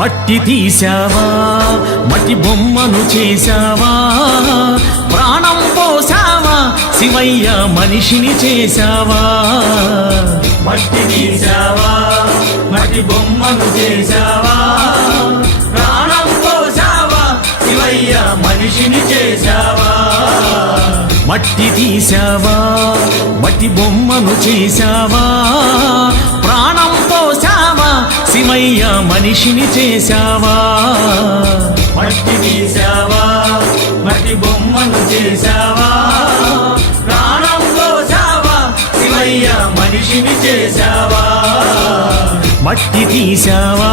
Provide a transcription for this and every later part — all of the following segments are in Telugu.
మట్టి తీసావా మట్టి బొమ్మను చేశావా ప్రాణం పోసావా శివయ్య మనిషిని చేశావా మట్టి తీసావా మట్టి బొమ్మను చేశావా ప్రాణం పోసావా శివయ్య మనిషిని చేశావా మట్టి తీసావా మట్టి బొమ్మను చేశావా ప్రాణం పోసావా శివయ్య మనిషిని చేశావా మట్టి తీసావా మట్టి బొమ్మను చేశావా ప్రాణం పోసావా శివయ్య మనిషిని చేశావా మట్టి తీసావా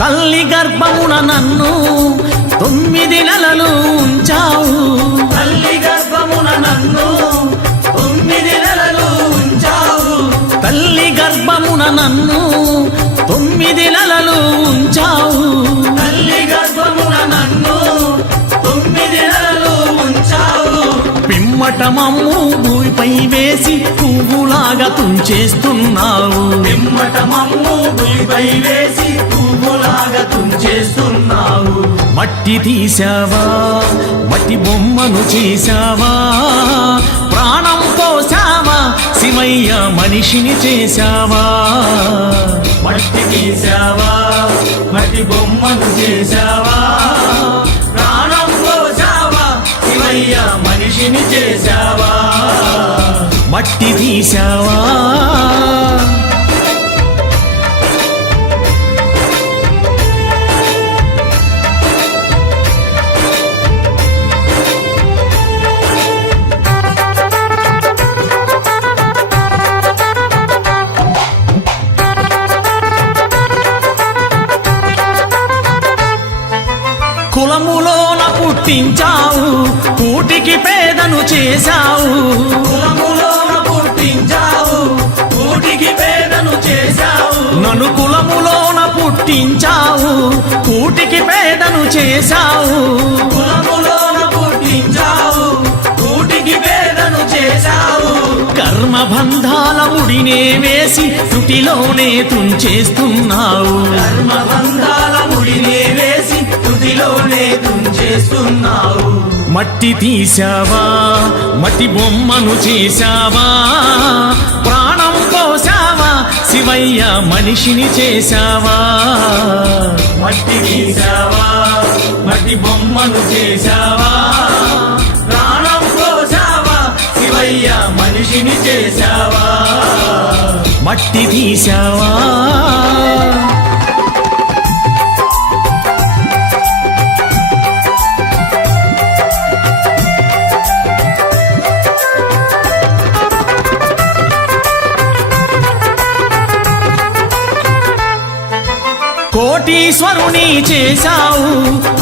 తల్లి గర్భమున నన్ను 9 నెలలు ఉంచావు తల్లి గర్భమున నన్ను 9 నెలలు ఉంచావు తల్లి గర్భమున నన్ను 9 నెలలు ఉంచావు తల్లి గర్భమున నన్ను 9 నెలలు ఉంచావు పిమ్మట మమ్ము భూమిపై వేసి పువ్వులాగా తుంచేస్తున్నావు పిమ్మట మమ్ము భూమిపై వేసి పువ్వులాగా తుంచేస్తున్నావు మట్టి తీసావా మట్టి బొమ్మను చేశావా ప్రాణం పోసావా శివయ్య మనిషిని చేశావా మట్టి తీసావా మట్టి బొమ్మను చేశావా ప్రాణం పోసావా శివయ్య మనిషిని చేశావా మట్టి తీసావా కులములోన పుట్టించావు కూటికి పేదను చేశావు కులములోన పుట్టించావు కూటికి పేదను చేశావు నన్ను కులములోన పుట్టించావు కూటికి పేదను చేశావు కులములోన పుట్టించావు కూటికి పేదను చేశావు కర్మబంధాల ముడినే వేసి తుటిలోనే తుంచేస్తున్నావు కర్మబంధాల ముడినే వేసి తుదిలోనే తుంచేస్తున్నావు మట్టి తీసావా మట్టి బొమ్మను చేశావా ప్రాణం పోసావా శివయ్య మనిషిని చేశావా మట్టి తీసావా మట్టి బొమ్మను చేశావా ప్రాణం పోసావా శివయ్య మనిషిని చేశావా మట్టి తీసావా కోటీశ్వరుని చేశావు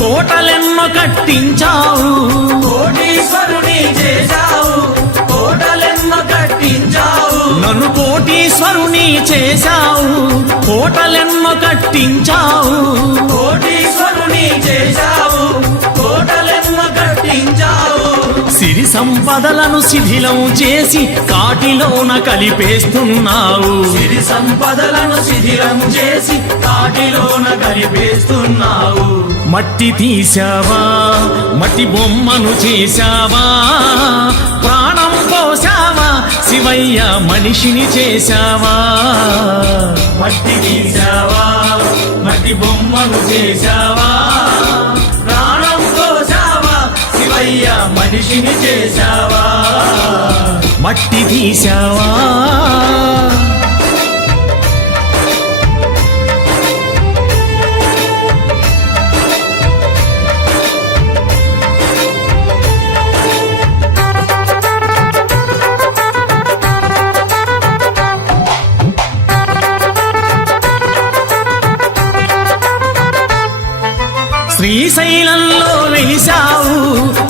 కోటలెన్నో కట్టించావు కోటీశ్వరుని చేశావు కోటలెన్నో కట్టించావు నన్ను కోటీశ్వరుని చేశావు కోటలెన్నో కట్టించావు కోటీశ్వరుని చేశావు కోటలెన్నో కట్టించావు సిరి సంపదలను శిథిలం చేసి కాటిలోన కలిపేస్తున్నావు సిరి సంపదలను శిథిలం చేసి కాటిలోన కలిపేస్తున్నావు మట్టి తీసావా మట్టి బొమ్మను చేశావా ప్రాణం పోసావా శివయ్య మనిషిని చేశావా మట్టి తీసావా మట్టి బొమ్మను చేశావా ప్రాణం పోసావా శివయ్య మనిషిని చేశావా మట్టి తీసావా శ్రీశైలంలో వెలిసావు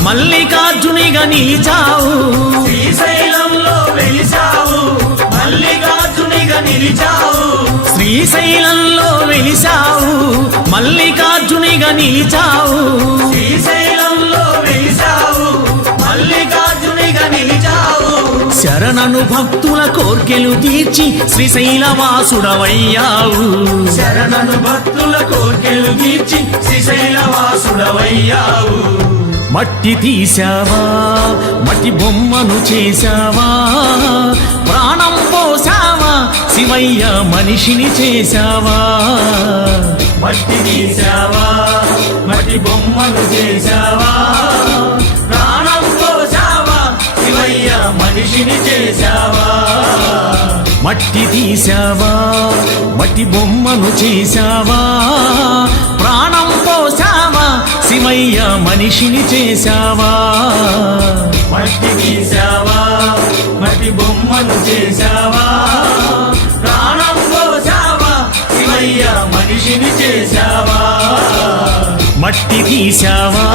మల్లికార్జునిగా నిలిచావు శ్రీశైలంలో వెలిసావు మల్లికార్జునిగా నిలిచావు శ్రీశైలంలో వెలిసావు మల్లికార్జునిగా నిలిచావు శ్రీశైలంలో వెలిసావు మల్లికార్జునిగా నిలిచావు శరణను భక్తుల కోర్కెలు తీర్చి శ్రీశైలవాసుడవయ్యావు శరణను భక్తుల కోర్కెలు తీర్చి శ్రీశైలవాసుడవయ్యావు మట్టి తీసావా మట్టి బొమ్మను చేశావా ప్రాణం పోసావా శివయ్య మనిషిని చేశావా మట్టి తీసావా మట్టి బొమ్మను చేశావా ప్రాణం పోసావా శివయ్య మనిషిని చేశావా మట్టి తీసావా మట్టి బొమ్మను చేశావా ప్రాణం పోసావా శివయ్య మనిషిని చేశావా మట్టి తీసావా మట్టి బొమ్మను చేశావా ప్రాణం పోసావా శివయ్య మనిషిని చేశావా మట్టి తీసావా